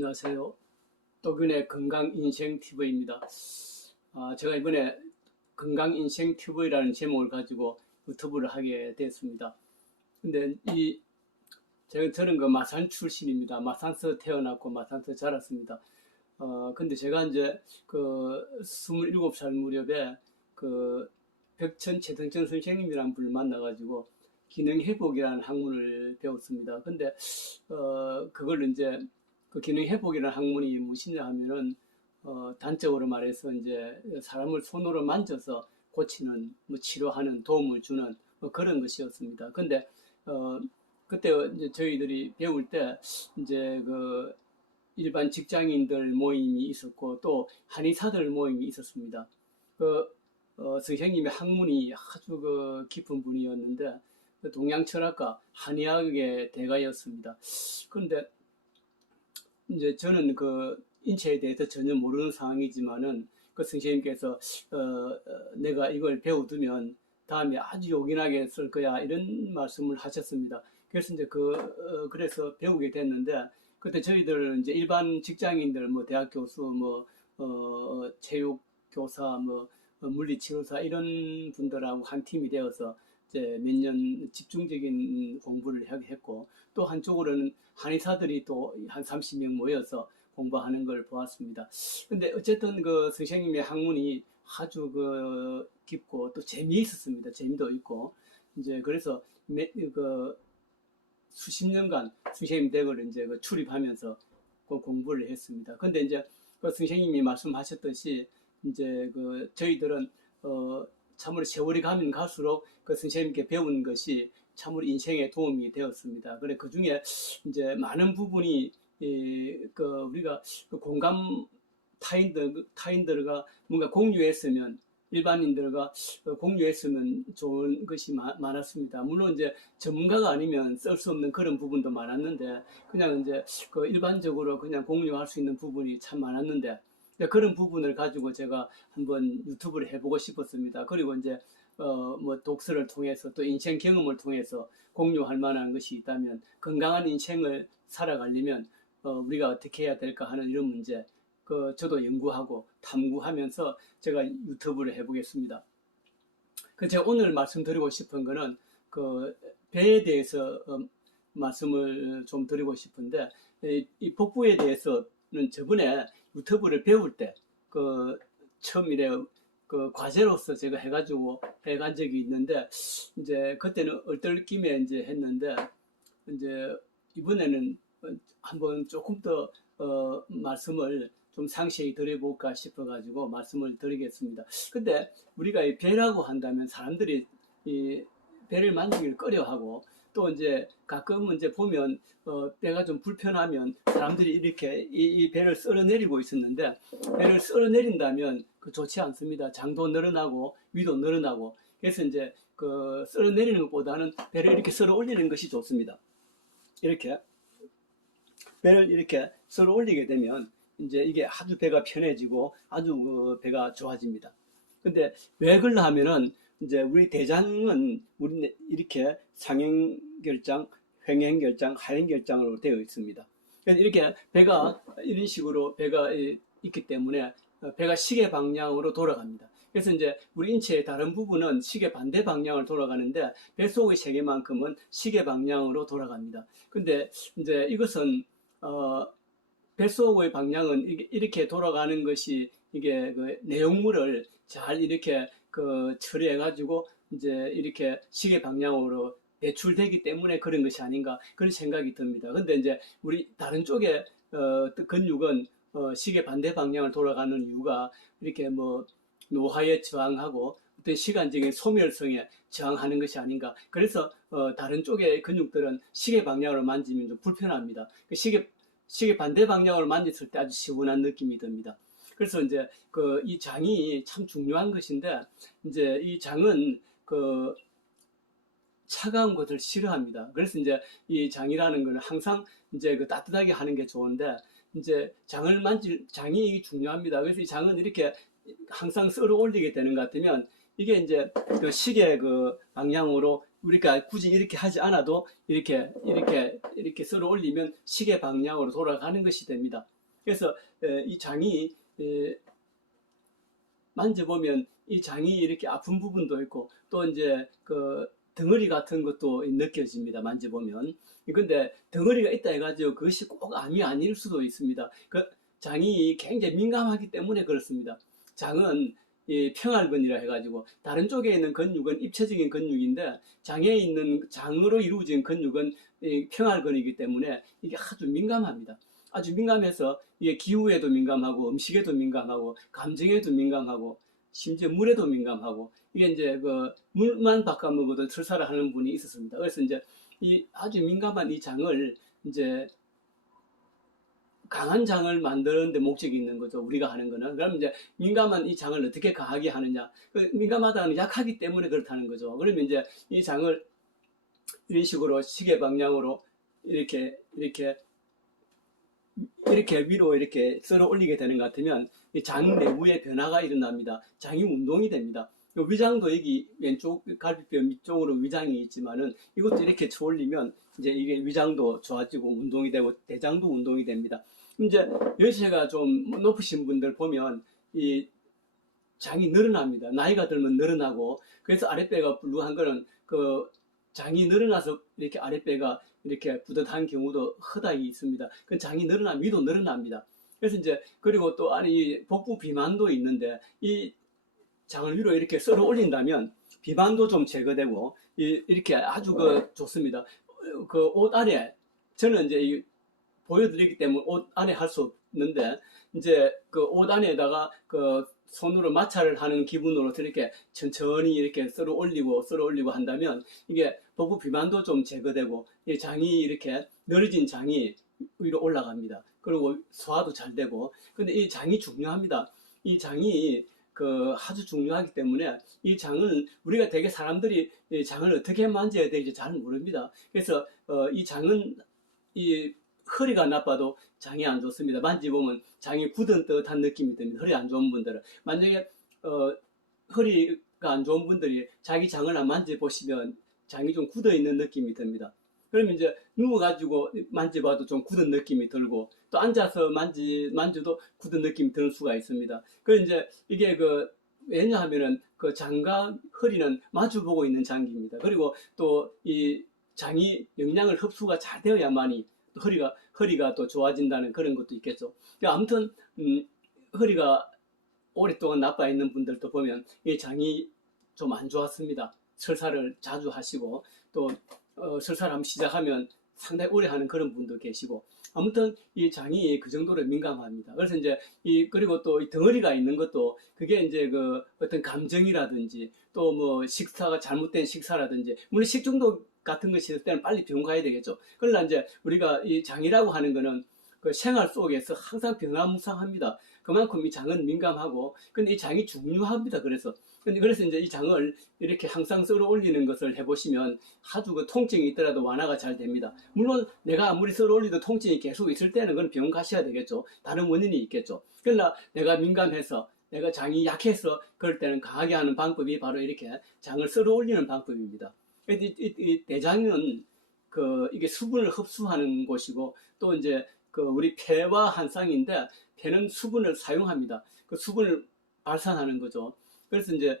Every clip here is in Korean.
안녕하세요. 또균의 건강인생TV입니다. 제가 이번에 건강인생TV라는 제목을 가지고 유튜브를 하게 됐습니다. 근데 저는 그 마산 출신입니다. 마산서 태어났고 마산서 자랐습니다. 근데 제가 이제 그 27살 무렵에 그 벽천 최등천 선생님이라는 분을 만나가지고 기능회복이라는 학문을 배웠습니다. 근데 그걸 이제 그 기능회복이라는 학문이 무엇이냐 하면은 단적으로 말해서 이제 사람을 손으로 만져서 고치는, 뭐 치료하는, 도움을 주는 뭐 그런 것이었습니다. 근데 그때 이제 저희들이 배울 때 이제 그 일반 직장인들 모임이 있었고 또 한의사들 모임이 있었습니다. 그 선생님의 학문이 아주 그 깊은 분이었는데 동양철학과 한의학의 대가였습니다. 그런데 이제 저는 그 인체에 대해서 전혀 모르는 상황이지만은 그 선생님께서 내가 이걸 배워두면 다음에 아주 요긴하게 쓸 거야 이런 말씀을 하셨습니다. 그래서 이제 그래서 배우게 됐는데 그때 저희들 이제 일반 직장인들 뭐 대학 교수 뭐 체육 교사 뭐 물리치료사 이런 분들하고 한 팀이 되어서 이제 몇 년 집중적인 공부를 했고 또 한쪽으로는 한의사들이 또 한 30명 모여서 공부하는 걸 보았습니다. 근데 어쨌든 그 선생님의 학문이 아주 그 깊고 또 재미있었습니다. 재미도 있고 이제 그래서 그 수십 년간 선생님 댁을 이제 그 출입하면서 그 공부를 했습니다. 근데 이제 그 선생님이 말씀하셨듯이 이제 그 저희들은 참으로 세월이 가면 갈수록 그 선생님께 배운 것이 참으로 인생에 도움이 되었습니다. 그래 그 중에 이제 많은 부분이 그 우리가 그 공감 타인들과 뭔가 공유했으면 일반인들과 공유했으면 좋은 것이 많았습니다. 물론 이제 전문가가 아니면 쓸 수 없는 그런 부분도 많았는데 그냥 이제 그 일반적으로 그냥 공유할 수 있는 부분이 참 많았는데 그런 부분을 가지고 제가 한번 유튜브를 해보고 싶었습니다. 그리고 이제 뭐 독서를 통해서 또 인생 경험을 통해서 공유할 만한 것이 있다면 건강한 인생을 살아가려면 우리가 어떻게 해야 될까 하는 이런 문제 저도 연구하고 탐구하면서 제가 유튜브를 해보겠습니다. 제가 오늘 말씀드리고 싶은 거는 그 배에 대해서 말씀을 좀 드리고 싶은데 이 복부에 대해서는 저번에 유튜브를 배울 때 처음 이래 그 과제로서 제가 해가지고 해간 적이 있는데 이제 그때는 얼떨김에 이제 했는데 이제 이번에는 한번 조금 더 말씀을 좀 상세히 드려볼까 싶어가지고 말씀을 드리겠습니다. 근데 우리가 이 배라고 한다면 사람들이 이 배를 만지기를 꺼려하고 또 이제 가끔 이제 보면 배가 좀 불편하면 사람들이 이렇게 이 배를 쓸어내리고 있었는데 배를 쓸어내린다면 좋지 않습니다. 장도 늘어나고 위도 늘어나고 그래서 이제 그 쓸어내리는 것보다는 배를 이렇게 쓸어 올리는 것이 좋습니다. 이렇게 배를 이렇게 쓸어 올리게 되면 이제 이게 아주 배가 편해지고 아주 배가 좋아집니다. 근데 왜 그러냐 하면은 이제 우리 대장은 우리 이렇게 상행결장, 횡행결장, 하행결장으로 되어 있습니다. 그래서 이렇게 배가 이런 식으로 배가 있기 때문에 배가 시계 방향으로 돌아갑니다. 그래서 이제 우리 인체의 다른 부분은 시계 반대 방향을 돌아가는데 뱃속의 세계만큼은 시계 방향으로 돌아갑니다. 근데 이제 이것은 뱃속의 방향은 이렇게 돌아가는 것이 이게 그 내용물을 잘 이렇게 처리해가지고 이제 이렇게 시계 방향으로 배출되기 때문에 그런 것이 아닌가 그런 생각이 듭니다. 근데 이제 우리 다른 쪽에 근육은 시계 반대 방향을 돌아가는 이유가 이렇게 뭐 노화에 저항하고 어떤 시간적인 소멸성에 저항하는 것이 아닌가. 그래서 다른 쪽의 근육들은 시계 방향으로 만지면 좀 불편합니다. 시계 반대 방향으로 만졌을 때 아주 시원한 느낌이 듭니다. 그래서 이제 이 장이 참 중요한 것인데 이제 이 장은 차가운 것을 싫어합니다. 그래서 이제 이 장이라는 거는 항상 이제 따뜻하게 하는 게 좋은데 이제 장이 중요합니다. 그래서 이 장은 이렇게 항상 썰어 올리게 되는 것 같으면 이게 이제 시계 방향으로 우리가 굳이 이렇게 하지 않아도 이렇게 썰어 올리면 시계 방향으로 돌아가는 것이 됩니다. 그래서 이 장이 만져보면 이 장이 이렇게 아픈 부분도 있고 또 이제 그 덩어리 같은 것도 느껴집니다. 만져보면. 근데 덩어리가 있다 해가지고 그것이 꼭 암이 아닐 수도 있습니다. 그 장이 굉장히 민감하기 때문에 그렇습니다. 장은 이 평활근이라 해가지고 다른 쪽에 있는 근육은 입체적인 근육인데 장에 있는 장으로 이루어진 근육은 이 평활근이기 때문에 이게 아주 민감합니다. 아주 민감해서 이게 기후에도 민감하고 음식에도 민감하고 감정에도 민감하고 심지어 물에도 민감하고 이게 이제 그 물만 바꿔 먹어도 설사를 하는 분이 있었습니다. 그래서 이제 이 아주 민감한 이 장을 이제 강한 장을 만드는 데 목적이 있는 거죠. 우리가 하는 거는. 그럼 이제 민감한 이 장을 어떻게 강하게 하느냐. 민감하다는 약하기 때문에 그렇다는 거죠. 그러면 이제 이 장을 이런 식으로 시계 방향으로 이렇게 위로 이렇게 쓸어 올리게 되는 것 같으면 이 장 내부에 변화가 일어납니다. 장이 운동이 됩니다. 위장도 여기 왼쪽 갈비뼈 밑쪽으로 위장이 있지만은 이것도 이렇게 쳐 올리면 이제 이게 위장도 좋아지고 운동이 되고 대장도 운동이 됩니다. 이제 연세가 좀 높으신 분들 보면 이 장이 늘어납니다. 나이가 들면 늘어나고 그래서 아랫배가 불룩한 거는 그 장이 늘어나서 이렇게 아랫배가 이렇게 부듯한 경우도 허다히 있습니다. 그 장이 늘어나면 위도 늘어납니다. 그래서 이제 그리고 또 안에 복부 비만도 있는데 이 장을 위로 이렇게 썰어 올린다면 비만도 좀 제거되고 이렇게 아주 그 좋습니다. 그 옷 안에 저는 이제 보여드리기 때문에 옷 안에 할 수 없는데 이제 그 옷 안에다가 그 손으로 마찰을 하는 기분으로 이렇게 천천히 이렇게 썰어 올리고 한다면 이게 복부 비만도 좀 제거되고 이 장이 이렇게 늘어진 장이 위로 올라갑니다. 그리고 소화도 잘 되고 근데 이 장이 중요합니다. 이 장이 그 아주 중요하기 때문에 이 장은 우리가 되게 사람들이 이 장을 어떻게 만져야 될지 잘 모릅니다. 그래서 이 장은 이 허리가 나빠도 장이 안 좋습니다. 만지보면 장이 굳은 듯한 느낌이 듭니다. 허리 안 좋은 분들은. 만약에 허리가 안 좋은 분들이 자기 장을 안 만져보시면 장이 좀 굳어 있는 느낌이 듭니다. 그러면 이제 누워가지고 만져봐도 좀 굳은 느낌이 들고 또 앉아서 만져도 굳은 느낌이 들 수가 있습니다. 그래서 이제 이게 왜냐하면은 그 장과 허리는 마주보고 있는 장기입니다. 그리고 또 이 장이 영양을 흡수가 잘 되어야만이 허리가 또 좋아진다는 그런 것도 있겠죠. 아무튼 허리가 오랫동안 나빠 있는 분들도 보면 이 장이 좀 안 좋았습니다. 설사를 자주 하시고 또 설사를 한번 시작하면 상당히 오래 하는 그런 분도 계시고 아무튼 이 장이 그 정도로 민감합니다. 그래서 이제 그리고 또 이 덩어리가 있는 것도 그게 이제 그 어떤 감정이라든지 또 뭐 식사가 잘못된 식사라든지 물론 식중독 같은 것이 있을 때는 빨리 병원 가야 되겠죠. 그러나 이제 우리가 이 장이라고 하는 거는 그 생활 속에서 항상 변화무쌍합니다. 그만큼 이 장은 민감하고, 근데 이 장이 중요합니다. 그래서 이제 이 장을 이렇게 항상 썰어 올리는 것을 해보시면 아주 그 통증이 있더라도 완화가 잘 됩니다. 물론 내가 아무리 썰어 올리도 통증이 계속 있을 때는 그건 병원 가셔야 되겠죠. 다른 원인이 있겠죠. 그러나 내가 민감해서 내가 장이 약해서 그럴 때는 강하게 하는 방법이 바로 이렇게 장을 썰어 올리는 방법입니다. 이 대장은 이게 수분을 흡수하는 곳이고 또 이제 우리 폐와 한 쌍인데 폐는 수분을 사용합니다. 그 수분을 발산하는 거죠. 그래서 이제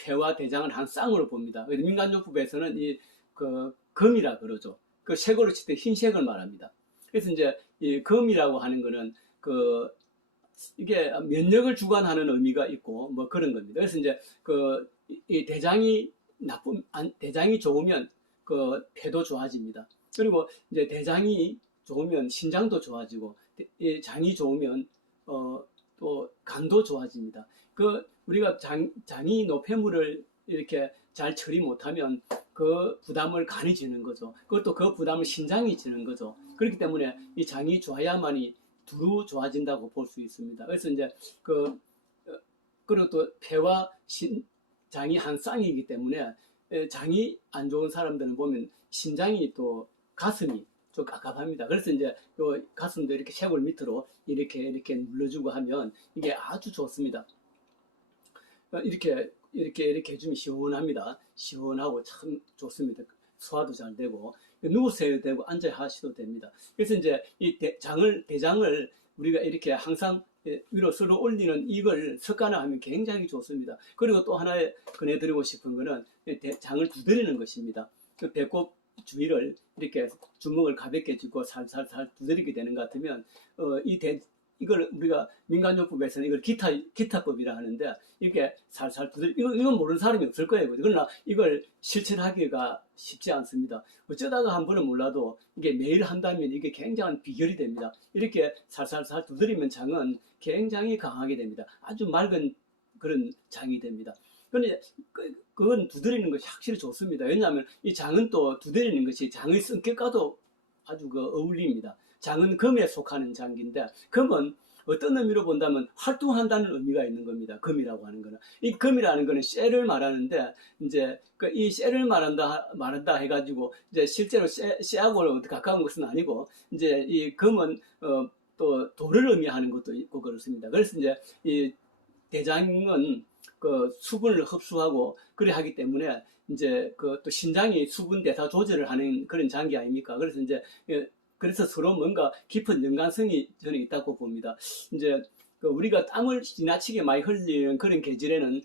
폐와 대장을 한 쌍으로 봅니다. 민간요법에서는 금이라 그러죠. 그 색으로 칠 때 흰색을 말합니다. 그래서 이제 이 금이라고 하는 거는 이게 면역을 주관하는 의미가 있고 뭐 그런 겁니다. 그래서 이제 이 대장이 좋으면 폐도 좋아집니다. 그리고 이제 대장이 좋으면 신장도 좋아지고 장이 좋으면 또 간도 좋아집니다. 우리가 장이 노폐물을 이렇게 잘 처리 못하면 그 부담을 간이 지는 거죠. 그것도 그 부담을 신장이 지는 거죠. 그렇기 때문에 이 장이 좋아야만이 두루 좋아진다고 볼 수 있습니다. 그래서 이제 그리고 또 폐와 장이 한 쌍이기 때문에 장이 안 좋은 사람들은 보면 신장이 또 가슴이 좀 깝깝합니다. 그래서 이제 가슴도 이렇게 쇄골 밑으로 이렇게 눌러주고 하면 이게 아주 좋습니다. 이렇게 이렇게 해주면 시원합니다. 시원하고 참 좋습니다. 소화도 잘 되고 누워서 해도 되고 앉아 하셔도 됩니다. 그래서 이제 이 대장을 우리가 이렇게 항상 위로 쓸어 올리는 이걸 습관화하면 굉장히 좋습니다. 그리고 또 하나 권해드리고 싶은 거는 장을 두드리는 것입니다. 그 배꼽 주위를 이렇게 주먹을 가볍게 쥐고 살살살 두드리게 되는 것 같으면 이걸 우리가 민간요법에서는 이걸 기타법이라 하는데 이렇게 살살 이건 모르는 사람이 없을 거예요. 그러나 이걸 실천하기가 쉽지 않습니다. 어쩌다가 한 번은 몰라도 이게 매일 한다면 이게 굉장한 비결이 됩니다. 이렇게 살살살 두드리면 장은 굉장히 강하게 됩니다. 아주 맑은 그런 장이 됩니다. 그런데 그건 두드리는 것이 확실히 좋습니다. 왜냐하면 이 장은 또 두드리는 것이 장의 성격과도 아주 어울립니다. 장은 금에 속하는 장기인데 금은 어떤 의미로 본다면 활동한다는 의미가 있는 겁니다. 금이라고 하는 거는 이 금이라는 거는 쇠를 말하는데 이제 이 쇠를 말한다 해가지고 이제 실제로 쇠하고 가까운 것은 아니고 이제 이 금은 또 돌을 의미하는 것도 있고 그렇습니다. 그래서 이제 이 대장은 그 수분을 흡수하고 그래 하기 때문에 이제 그 또 신장이 수분 대사 조절을 하는 그런 장기 아닙니까? 그래서 이제 그래서 서로 뭔가 깊은 연관성이 저는 있다고 봅니다. 이제 우리가 땀을 지나치게 많이 흘리는 그런 계절에는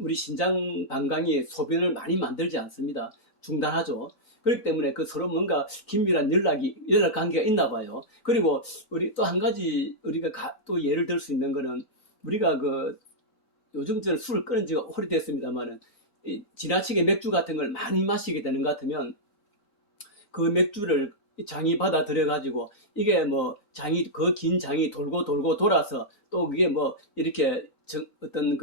우리 신장 방광이 소변을 많이 만들지 않습니다. 중단하죠. 그렇기 때문에 그 서로 뭔가 긴밀한 연락 관계가 있나 봐요. 그리고 우리 또 한 가지 우리가 또 예를 들 수 있는 거는 우리가 요즘 저는 술을 끊은 지가 오래됐습니다만은 지나치게 맥주 같은 걸 많이 마시게 되는 것 같으면 그 맥주를 장이 받아들여 가지고 이게 뭐 장이 그 긴 장이 돌고 돌아서 또 그게 뭐 이렇게 어떤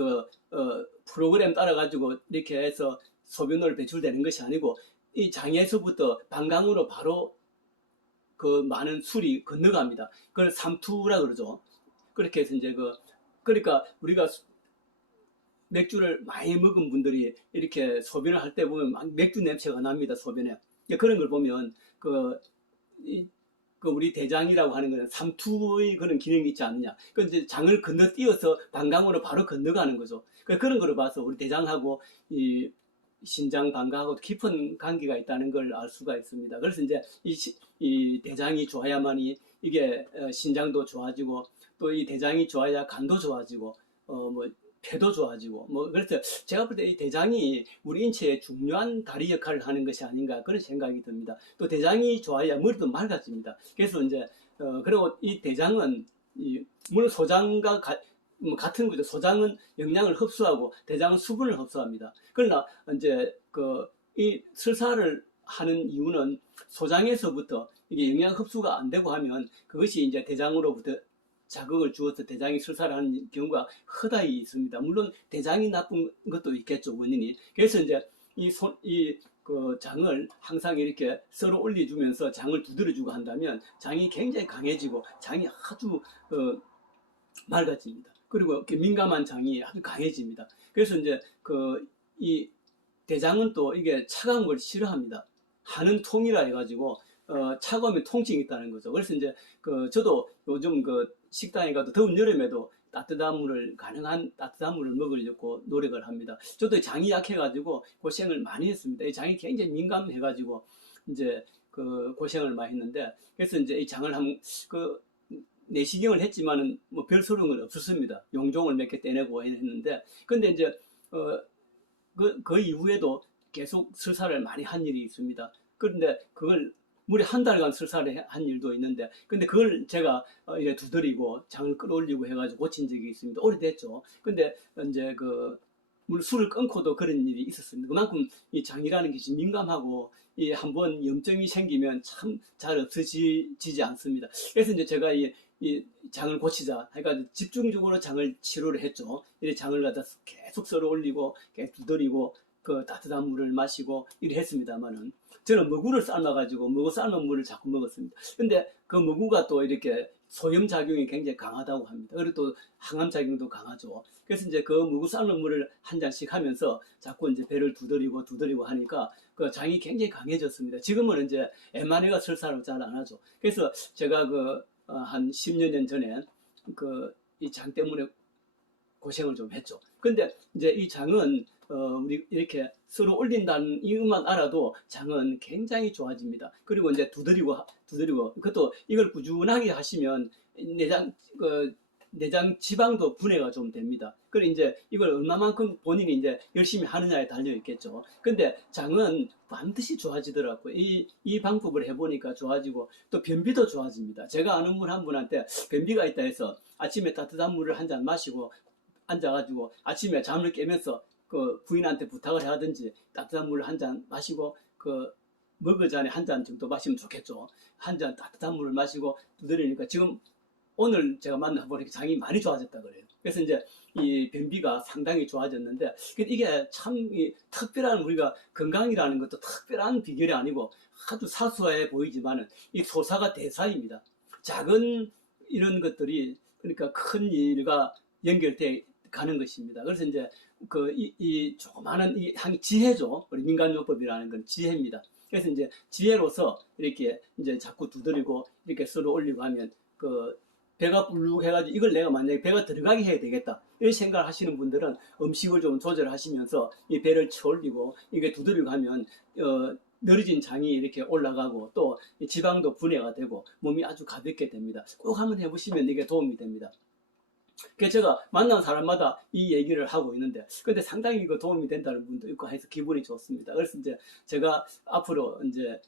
프로그램 따라 가지고 이렇게 해서 소변으로 배출되는 것이 아니고 이 장에서부터 방광으로 바로 그 많은 술이 건너갑니다. 그걸 삼투라 그러죠. 그렇게 해서 이제 그러니까 우리가 맥주를 많이 먹은 분들이 이렇게 소변을 할 때 보면 막 맥주 냄새가 납니다. 소변에. 그런 걸 보면 우리 대장이라고 하는 것은 삼투의 그런 기능이 있지 않느냐. 이제 장을 건너뛰어서 방광으로 바로 건너가는 거죠. 그런 걸 봐서 우리 대장하고 이 신장 방광하고 깊은 관계가 있다는 걸 알 수가 있습니다. 그래서 이제 이 대장이 좋아야만이 이게 신장도 좋아지고 또 이 대장이 좋아야 간도 좋아지고 뭐 폐도 좋아지고 그래서 제가 볼 때 이 대장이 우리 인체에 중요한 다리 역할을 하는 것이 아닌가 그런 생각이 듭니다. 또 대장이 좋아야 머리도 맑아집니다. 그래서 이제 그리고 이 대장은 물론 소장과 같은 거죠. 소장은 영양을 흡수하고 대장은 수분을 흡수합니다. 그러나 이제 이 설사를 하는 이유는 소장에서부터 이게 영양 흡수가 안 되고 하면 그것이 이제 대장으로부터 자극을 주어서 대장이 설사를 하는 경우가 허다히 있습니다. 물론 대장이 나쁜 것도 있겠죠, 원인이. 그래서 이제 그 장을 항상 이렇게 썰어 올려주면서 장을 두드려주고 한다면 장이 굉장히 강해지고 장이 아주 맑아집니다. 그리고 민감한 장이 아주 강해집니다. 그래서 이제 이 대장은 또 이게 차가운 걸 싫어합니다. 하는 통이라 해가지고 차가우면 통증이 있다는 거죠. 그래서 이제 저도 요즘 식당에 가도 더운 여름에도 가능한 따뜻한 물을 먹으려고 노력을 합니다. 저도 장이 약해가지고 고생을 많이 했습니다. 이 장이 굉장히 민감해가지고 이제 고생을 많이 했는데 그래서 이제 이 장을 내시경을 했지만은 뭐 별 소용은 없었습니다. 용종을 몇 개 떼내고 했는데 근데 이제 그 이후에도 계속 설사를 많이 한 일이 있습니다. 그런데 그걸 무려 한 달간 설사를 한 일도 있는데 근데 그걸 제가 이래 두드리고 장을 끌어올리고 해가지고 고친 적이 있습니다. 오래됐죠. 근데 이제 물론 술을 끊고도 그런 일이 있었습니다. 그만큼 이 장이라는 것이 민감하고 이 한번 염증이 생기면 참 잘 없어지지 않습니다. 그래서 이제 제가 이 장을 고치자 해가지고 집중적으로 장을 치료를 했죠. 이 장을 갖다 계속 썰어 올리고 계속 두드리고 따뜻한 물을 마시고 이래 했습니다만은 저는 머구를 삶아가지고 머구 삶은 물을 자꾸 먹었습니다. 근데 그 머구가 또 이렇게 소염작용이 굉장히 강하다고 합니다. 그리고 또 항암작용도 강하죠. 그래서 이제 그 머구 삶은 물을 한 잔씩 하면서 자꾸 이제 배를 두드리고 하니까 그 장이 굉장히 강해졌습니다. 지금은 이제 웬만해가 설사를 잘 안 하죠. 그래서 제가 한 10여 년 전에 이 장 때문에 고생을 좀 했죠. 근데 이제 이 장은 우리 이렇게 서로 올린다는 이것만 알아도 장은 굉장히 좋아집니다. 그리고 이제 두드리고 그것도 이걸 꾸준하게 하시면 내장 지방도 분해가 좀 됩니다. 그래 이제 이걸 얼마만큼 본인이 이제 열심히 하느냐에 달려 있겠죠. 근데 장은 반드시 좋아지더라고요. 이 방법을 해보니까 좋아지고 또 변비도 좋아집니다. 제가 아는 분 한 분한테 변비가 있다 해서 아침에 따뜻한 물을 한 잔 마시고 앉아가지고 아침에 잠을 깨면서 그 부인한테 부탁을 하든지 따뜻한 물을 한 잔 마시고 그 먹을 전에 한 잔 정도 마시면 좋겠죠. 한 잔 따뜻한 물을 마시고 두드리니까 지금 오늘 제가 만나보니까 장이 많이 좋아졌다 그래요. 그래서 이제 이 변비가 상당히 좋아졌는데 이게 참 특별한 우리가 건강이라는 것도 특별한 비결이 아니고 아주 사소해 보이지만은 이 소사가 대사입니다. 작은 이런 것들이 그러니까 큰 일과 연결돼 가는 것입니다. 그래서 이제 이 조그마한 이 지혜죠. 우리 민간요법이라는 건 지혜입니다. 그래서 이제 지혜로서 이렇게 이제 자꾸 두드리고 이렇게 서로 올리고 하면 배가 불룩해가지고 이걸 내가 만약에 배가 들어가게 해야 되겠다 이런 생각을 하시는 분들은 음식을 좀 조절하시면서 이 배를 쳐올리고 이게 두드리고 하면 늘어진 장이 이렇게 올라가고 또 지방도 분해가 되고 몸이 아주 가볍게 됩니다. 꼭 한번 해보시면 이게 도움이 됩니다. 그래서 제가 만난 사람마다 이 얘기를 하고 있는데, 근데 상당히 이거 도움이 된다는 분도 있고 해서 기분이 좋습니다. 그래서 이제 제가 앞으로 이제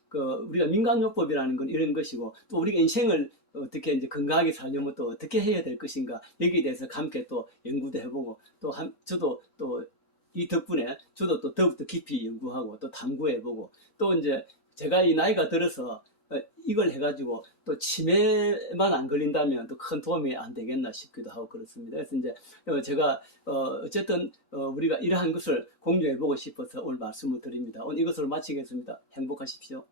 우리가 민간요법이라는 건 이런 것이고, 또 우리가 인생을 어떻게 이제 건강하게 살려면 또 어떻게 해야 될 것인가, 여기에 대해서 함께 또 연구도 해보고, 저도 또 이 덕분에 저도 또 더욱더 깊이 연구하고 또 탐구해보고, 또 이제 제가 이 나이가 들어서 이걸 해가지고 또 치매만 안 걸린다면 또 큰 도움이 안 되겠나 싶기도 하고 그렇습니다. 그래서 이제 제가 어쨌든 우리가 이러한 것을 공유해보고 싶어서 오늘 말씀을 드립니다. 오늘 이것으로 마치겠습니다. 행복하십시오.